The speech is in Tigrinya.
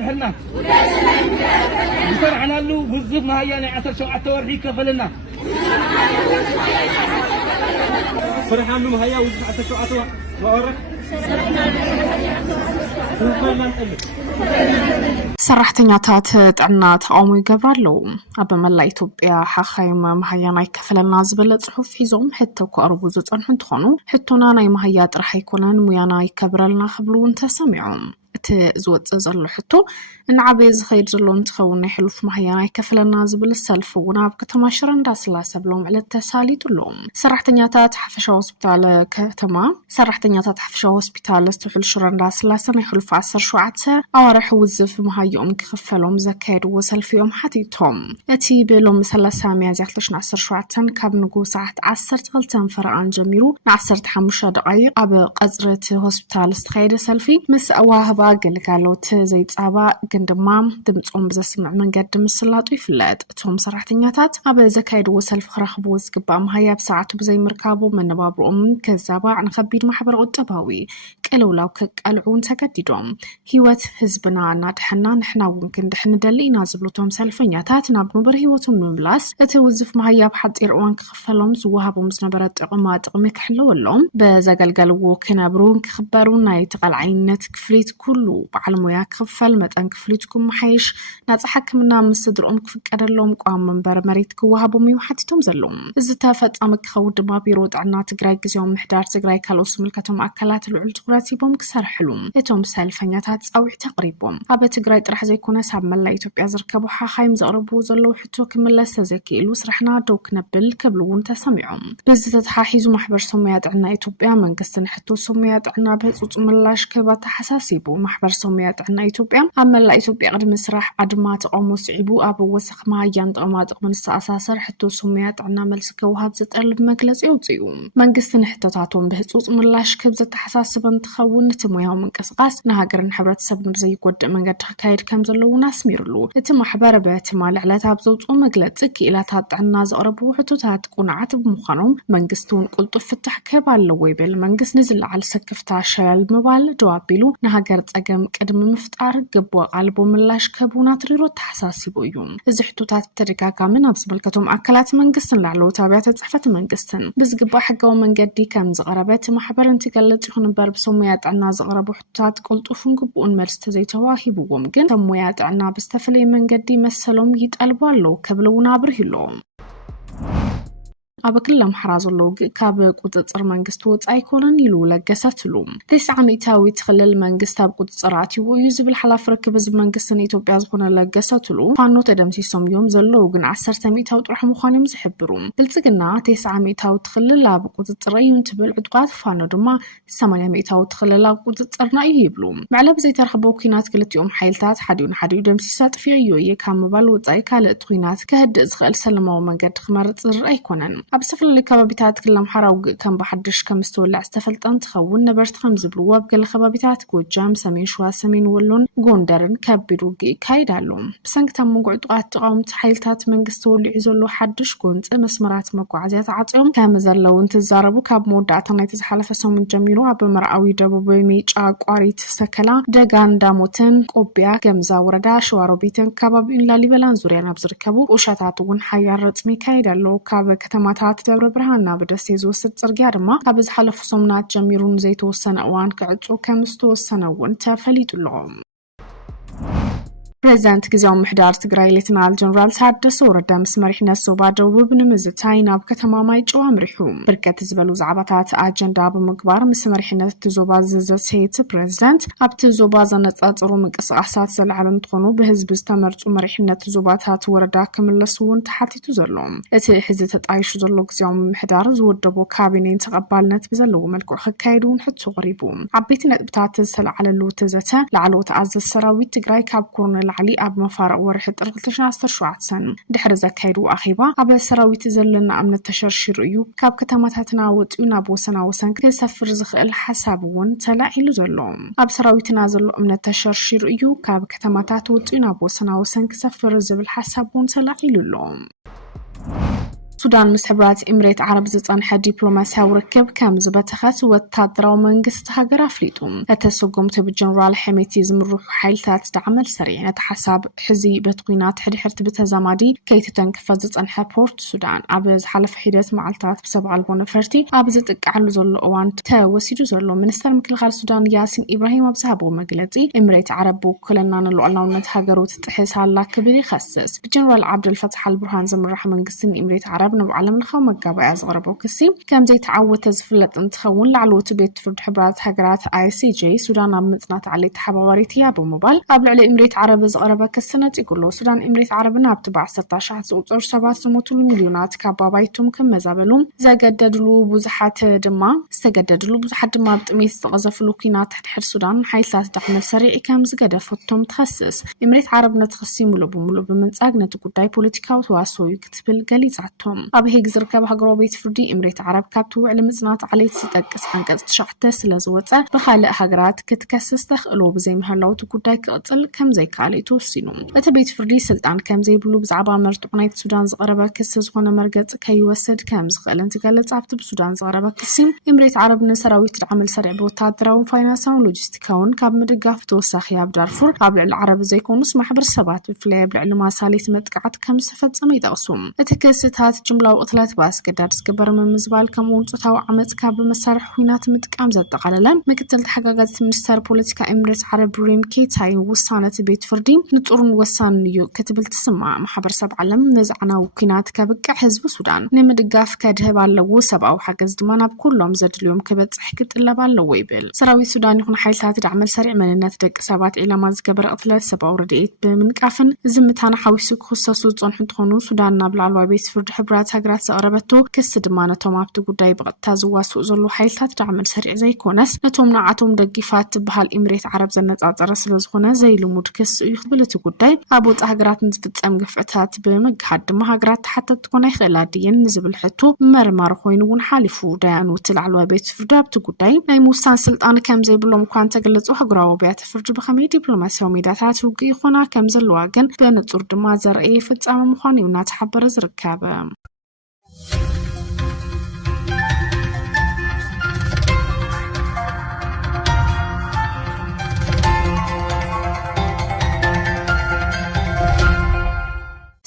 بحرنا بسرعنا له وزفنا هيا نعسر شوعة ورحي كفلنا فرحنا له هيا وزف عسر شوعة ورحي ሰራሕተኛታት ጥዕና ተቃውሞ ይገብራሉ። ኣብ መላእ ኢትዮጵያ ሓኻይም መሃያ ናይ ከፈለና ዝብል ጽሑፍ ሒዞም ሕቶ ከቅርቡ ዝጸንሑ እንትኾኑ ሕቶና ናይ መሃያ ጥራሕ ኣይኮነን ሙያና ይከብረልና ክብሉ ተሰሚዖም እቲ ዝወጽእ ዘሎ ሕቶ ንዓበይ ዝኸይድ ዘሎ እንትኸውን ናይ ሕሉፍ መሃያ ናይ ከፈለና ዝብል ሰልፍ እውን ኣብ ከተማ ሽረ እንዳስላሴ ብሎም ዕለት ተሳሊጡሎም ሰራሕተኛታት ሓፈሻ ሆስፒታል ከተማ ሰራሕተኛታት ሓፈሻ ሆስፒታል ዝተሕል ሽረ እንዳስላሴ ናይ ሕሉፍ 17 ኣዋርሕ ውዝፍ መሃያኦም ክኽፈሎም ዘካየድዎ ሰልፊኦም ሓቲቶም እቲ ብሎም 30 ሚያዝያ 2017 ካብ ንጉ ሰዓት 12 ፈረቓን ጀሚሩ ን15 ደቂቕ ኣብ ቀጽረት ሆስፒታል ዝተካየደ ሰልፊ ምስ ኣዋህባ ግልጋሎት ዘይጻባ ግን ድማ ድምጾም ብዘስምዕ መንገዲ ምስላጡ ይፍለጥ እቶም ሰራሕተኛታት ኣብ ዘካየድዎ ሰልፊ ክረኽብዎ ዝግባእ መሃያ ብሰዓቱ ብዘይምርካቡ መነባብሮኦም ከዛባዕ ንከቢድ ማሕበር ቁጠባዊ ቅልውላው ከቃልዑን ተገዲዶም ህይወት ህዝብና እናድሕና ንሕና እውን ክንድሕን ደሊ ኢና ዝብሉቶም ሰልፈኛታት ናብ ንበር ህይወቶም ንምምላስ እቲ ውዝፍ መሃያ ብሓፂር እዋን ክኽፈሎም ዝወሃቦም ዝነበረ ጥቕሚ ክሕለወሎም በዘገልገልዎ ክነብሩ ክኽበሩ ናይ ተቐልዓይነት ክፍሊት ኩሉ በዓል ሞያ ክኽፈል መጠን ክፍሊትኩም መሓይሽ ናጽ ሕክምና ምስ ስድሮም ክፍቀደሎም ቋም መንበር መሬት ክወሃቦም ይሓቲቶም ዘለዎም እዚ ተፈጻሚ ክኸውን ድማ ቢሮ ጥዕና ትግራይ ግዚያዊ ምሕዳር ትግራይ ካልኦት ዝምልከቶም ኣካላት ልዑል ትኩረት ሂቦም ክሰርሕሉ እቶም ሰልፈኛታት ጻውዒት ኣቕሪቦም ኣብ ትግራይ ጥራሕ ዘይኮነ ኣብ መላእ ኢትዮጵያ ዝርከቡ ሓኻይም ዘቕርቡ ዘለው ሕቶ ክምለስ ተዘኪኢሉ ስራሕና ደው ክነብል ክብሉውን ተሰሚዖም በዚ ተተሓሒዙ ማሕበር ሰሙያ ጥዕና ኢትዮጵያ መንግስትን ሕቶ ሰሙያ ጥዕና ብህጹጽ ምላሽ ክባ ተሓሳሲቡ ማሕበር ሰሙያ ጥዕና ኢትዮጵያ ኣብ መላእ ኢትዮጵያ ቅድሚ ስራሕ ኣድማ ተቃውሞ ስዒቡ ኣብ ወሰኽ መሃያን ጥቕምን ዝተኣሳሰር ሕቶ ሰሙያ ጥዕና መልሲ ክወሃብ ዝጠልብ መግለጺ ኣውፅኡ መንግስትን ሕቶታቶም ብህጹጽ ምላሽ ክብ ዘተሓሳስብ እንትኸውን እቲ ሙያዊ ምንቅስቓስ ንሃገርን ሕብረተሰብን ብዘይጎድእ መንገዲ ክካየድ ከም ዘለውን ኣስሚሩሉ እቲ ማሕበር በቲ ልዕለት ኣብ ዘውፅኦ መግለጺ ክኢላታት ጥዕና ዘቕረቡ ሕቶታት ቁንዓት ብምዃኖም መንግስቲ እውን ቁልጡፍ ፍታሕ ክህብ ኣለዎ ይብል መንግስት ንዝለዓል ሰክፍታ ሸል ምባል ደው ኣቢሉ ንሃገር ጸገም ቅድሚ ምፍጣር ግቦ ቃልቦ ምላሽ ከቡና ትሪሮ ተሓሳሲቡ እዩ እዚ ሕቶታት ብተደጋጋሚ ናብ ዝምልከቶም ኣካላት መንግስትን ላዕለዎት ኣብያተ ጽሕፈት መንግስትን ብዝግባእ ሕጋዊ መንገዲ ከም ዝቐረበት ማሕበር እንትገልጽ ይኹን እምበር ብሰሙያ ጥዕና ዝቐረቡ ሕቶታት ቁልጡፍን ግቡእን መልሲ ተዘይተዋሂብዎም ግን ሰሙያ ጥዕና ብዝተፈለየ መንገዲ መሰሎም ይጠልቡ ኣለው ከብለውን ኣብርሂሎም ኣብ ክልል ኣምሓራ ዘሎ ካብ ቁጽጽር መንግስቲ ወጻኢ ኣይኮነን ኢሉ ለገሰትሉ 900 ክልል መንግስት ኣብ ቁጽጽር ኣትዩ እዩ ዝብል ሓላፍ ርክብ ህዝቢ መንግስትን ኢትዮጵያ ዝኾነ ለገሰትሉ ፋኖ ተደምሲሶም እዮም ዘለዉ ግን 10% ጥራሕ ምዃኖም ዝሕብሩ ብልጽግና 900 ክልል ኣብ ቁጽጽር እዩ እንትብል ዕጡቃት ፋኖ ድማ 800 ክልል ኣብ ቁጽጽርና እዩ ይብሉ መዕለብ ዘይተረኽበው ኩናት ክልቲኦም ሓይልታት ሓዲኡ ደምሲሳ ጥፍዮ እዩ ካብ ምባል ወጻኢ ካልእት ኩናት ከህድእ ዝኽእል ሰላማዊ መንገዲ ክመርጽ ዝርአ ኣይኮነን ኣብ ዝተፈላለዩ ከባቢታት ክልል ኣምሓራ ከም ብሓድሽ ከም ዝተወልዕ ዝተፈልጠ እንትኸውን ነበርቲ ከም ዝብልዎ ኣብ ገለ ከባቢታት ጎጃም ሰሜን ሸዋ ሰሜን ወሎን ጎንደርን ከቢድ ውግእ ይካየድ ኣሎ ብሰንኪ መንጎ ዕጡቃት ተቃውምቲ ሓይልታት መንግስቲ ተወሊዑ ዘሎ ሓድሽ ጎንፂ መስመራት መጓዓዝያ ተዓፅዮም ከም ዘለዉ እንትዛረቡ ካብ መወዳእታ ናይቲ ዝሓለፈ ሰሙን ጀሚሩ ኣብ ምርኣዊ ደቡብ ሜጫ ቋሪት ሰከላ ደጋን ዳሞትን ቆቢያ ገምዛ ወረዳ ሸዋሮቢትን ከባቢኡን ላሊበላን ዙርያን ኣብ ዝርከቡ ቁሻታት እውን ሓያል ረፅሚ ይካየድ ኣሎ ካብ ከተማታት ደብረ ብርሃን ናብ ደሴ ዝወስድ ጽርግያ ድማ ካብ ዝሓለፉ ሰሙናት ጀሚሩን ዘይተወሰነ እዋን ክዕጹ ከም ዝተወሰነ እውን ተፈሊጡሎም ፕሬዝዳንት ግዚያዊ ምሕዳር ትግራይ ሌተናል ጀነራል ታደሰ ወረደ ምስ መሪሕነት ዞባ ደቡብ ንምዝታይ ናብ ከተማ ማይጨው ኣምሪሑ ብርክት ዝበሉ ዛዕባታት ኣጀንዳ ብምግባር ምስ መሪሕነት ዞባ ዝዘሰየት ፕሬዝዳንት ኣብቲ ዞባ ዘነጻጽሩ ምንቅስቓሳት ዘለዓለ እንትኾኑ ብህዝቢ ዝተመርጹ መሪሕነት ዞባታት ወረዳ ክምለሱ እውን ተሓቲቱ ዘሎ እቲ ሕዚ ተጣይሹ ዘሎ ግዚያዊ ምሕዳር ዝወደቦ ካቢኔን ተቐባልነት ብዘለዎ መልክዑ ክካየድ እውን ሕቶ ቀሪቡ ዓበይቲ ነጥብታት ዝተለዓለሉ ተዘተ ላዕለዎት ኣዘዝ ሰራዊት ትግራይ ካብ ኮሎኔል علي أب مفارق ورح ترغلتش ناستر شوعتسن دحر زكايدو أخيبا أب السراويت زلنا أمن التشرشير أيو كاب كتامات هتناوت ينابو سنا وسن كسفر زخل حسابون تلاعي لزلهم أب سراويت نازل أمن التشرشير أيو كاب كتامات ينابو سنا وسن كسفر زبل حسابون تلاعي لهم ሱዳን ምስ ሕብራት ኤምሬት ዓረብ ዝጸንሐ ዲፕሎማሲያዊ ርክብ ከም ዝበተኸት ወታደራዊ መንግስቲ ሃገር ኣፍሊጡ እተሰጎምቲ ብጀነራል ሐሜቲ ዝምርሑ ሓይልታት ዳዕመል ሰሪዕ ነቲ ሓሳብ ሕዚ በትኩናት ሕድሕርቲ በተዛማዲ ከይተተንክፈት ዝጸንሐ ፖርት ሱዳን ኣብ ዝሓለፈ ሂደት መዓልታት ብሰብ ኣልቦ ነፈርቲ ኣብ ዝጥቃዕሉ ዘሎ እዋን ተወሲዱ ዘሎ ሚኒስተር ምክልኻል ሱዳን ያሲን ኢብራሂም ኣብ ዝሃቦ መግለጺ ኤምሬት ዓረብ ውክልና ንሉዓላውነት ሃገሩ ትጥሕስ ኣላ ክብል ይኸስስ ብጀነራል ዓብደልፈታሕ አልቡርሃን ዝምራሕ መንግስትን ኤምሬት ዓረብ ንባዕሎም ለኻው መጋባእያ ዘቕረበው ክሲ ከም ዘይተዓወተ ዝፍለጥ እንትኸውን ላዕለዎት ቤት ፍርዲ ሕብራት ሃገራት ICJ ሱዳን ኣብ ምጽናት ዓሌት ተሓባባሪት እያ ብምባል ኣብ ልዕሊ ኤምሬት ዓረብ ዝቐረበ ክሲ ነጺጉሎ ሱዳን ኤምሬት ዓረብን ኣብቲ ብ10,000 ዝቑጸሩ ሰባት ዝሞቱሉ ሚልዮናት ካብ ባይቶም ከመዛበሉ ዝተገደድሉ ብዙሓት ድማ ብጥሜት ዝተቐዘፍሉ ኩናት ሕድሕድ ሱዳን ሓይልታት ዳዕመል ሰሪዕ ከም ዝገደፈቶም ትኸስስ ኤምሬት ዓረብ ነቲ ክሲ ሙሉእ ብምሉእ ብምንጻግ ነቲ ጉዳይ ፖለቲካዊ ተዋስኦ ክትብል ገሊጻቶም ኣብ ሄግ ዝርከብ ሃገራዊ ቤት ፍርዲ ኤምሬት ዓረብ ካብቲ ውዕሊ ምጽናት ዓሌት ዝጠቅስ አንቀጽ 9 ስለ ዝወፀ ብኻልእ ሃገራት ክትከስስ ተኽእሎ ብዘይምህላውቲ ጉዳይ ክቕጽል ከም ዘይከኣል ተወሲኑ እቲ ቤት ፍርዲ ስልጣን ከም ዘይብሉ ብዛዕባ መርጡቕ ናይቲ ሱዳን ዝቐረበ ክሲ ዝኾነ መርገጽ ከይወስድ ከም ዝኽእል እንትገለጽ ኣብቲ ብሱዳን ዝቐረበ ክሲ ኤምሬት ዓረብ ንሰራዊት ዳዕመል ሰሪዕ ብወታደራውን ፋይናንሳውን ሎጂስቲካውን ካብ ምድጋፍ ተወሳኺ ኣብ ዳርፉር ኣብ ልዕሊ ዓረብ ዘይኮኑስ ማሕበረሰባት ብፍላይ ኣብ ልዕሊ ማሳሌት መጥቃዕት ከም ዝተፈጸመ ይጠቕሱ እቲ ክስታት ጅምላዊ ቅትለት ብኣስገዳድ ዝግበር ምምዝባል ከምኡውን ጾታዊ ዓመፅ ካብ መሳርሒ ኩናት ምጥቃም ዘጠቓለለ ምክትል ተሓጋጋዚት ሚኒስተር ፖለቲካ ኤምሬት ዓረብ ሪም ኬታይ ውሳነቲ ቤት ፍርዲ ንጹርን ወሳንን እዩ ክትብል ትስማዕ ማሕበረሰብ ዓለም ነዝዓናዊ ኩናት ከብቅዕ ህዝቢ ሱዳን ንምድጋፍ ከድህብ ኣለዎ ሰብኣዊ ሓገዝ ድማ ናብ ኩሎም ዘድልዮም ክበጽሕ ክጥለብ ኣለዎ ይብል ሰራዊት ሱዳን ይኹን ሓይልታት ዳዕመል ሰሪዕ መንነት ደቂ ሰባት ኢላማ ዝገበረ ቅትለት ሰብኣዊ ረድኤት ብምንቃፍን ዝምታና ሓዊሱ ክኽሰሱ ዝጸንሑ እንትኾኑ ሱዳን ናብ ላዕለዋይ ቤት ፍርዲ ሕብራት ሃገራት ዘቕረበቶ ክሲ ድማ ነቶም ኣብቲ ጉዳይ ብቐጥታ ዝዋስኡ ዘሎ ሓይልታት ዳዕመል ሰሪዕ ዘይኮነስ ነቶም ንዓቶም ደጊፋት ትበሃል ኤምሬት ዓረብ ዘነጻጸረ ስለዝኾነ ዘይልሙድ ክሲ እዩ ክብል እቲ ጉዳይ ኣብ ወፃ ሃገራት ንዝፍጸም ግፍዕታት ብምግሃድ ድማ ሃገራት ተሓተት ኮና ይኽእላ ድየን ንዝብል ሕቱ መርማሪ ኮይኑ እውን ሓሊፉ ዳያኑ እቲ ላዕለዋይ ቤት ፍርዲ ኣብቲ ጉዳይ ናይ ምውሳን ስልጣን ከም ዘይብሎም እኳ እንተገለጹ ሃገራዊ ኣብያተ ፍርዲ ብኸመይ ዲፕሎማስያዊ ሜዳታት ውግእ ይኾና ከም ዘለዋ ግን ብንጹር ድማ ዘርእየ ፍጻመ ምዃኑ እዩ እናተሓበረ ዝርከብ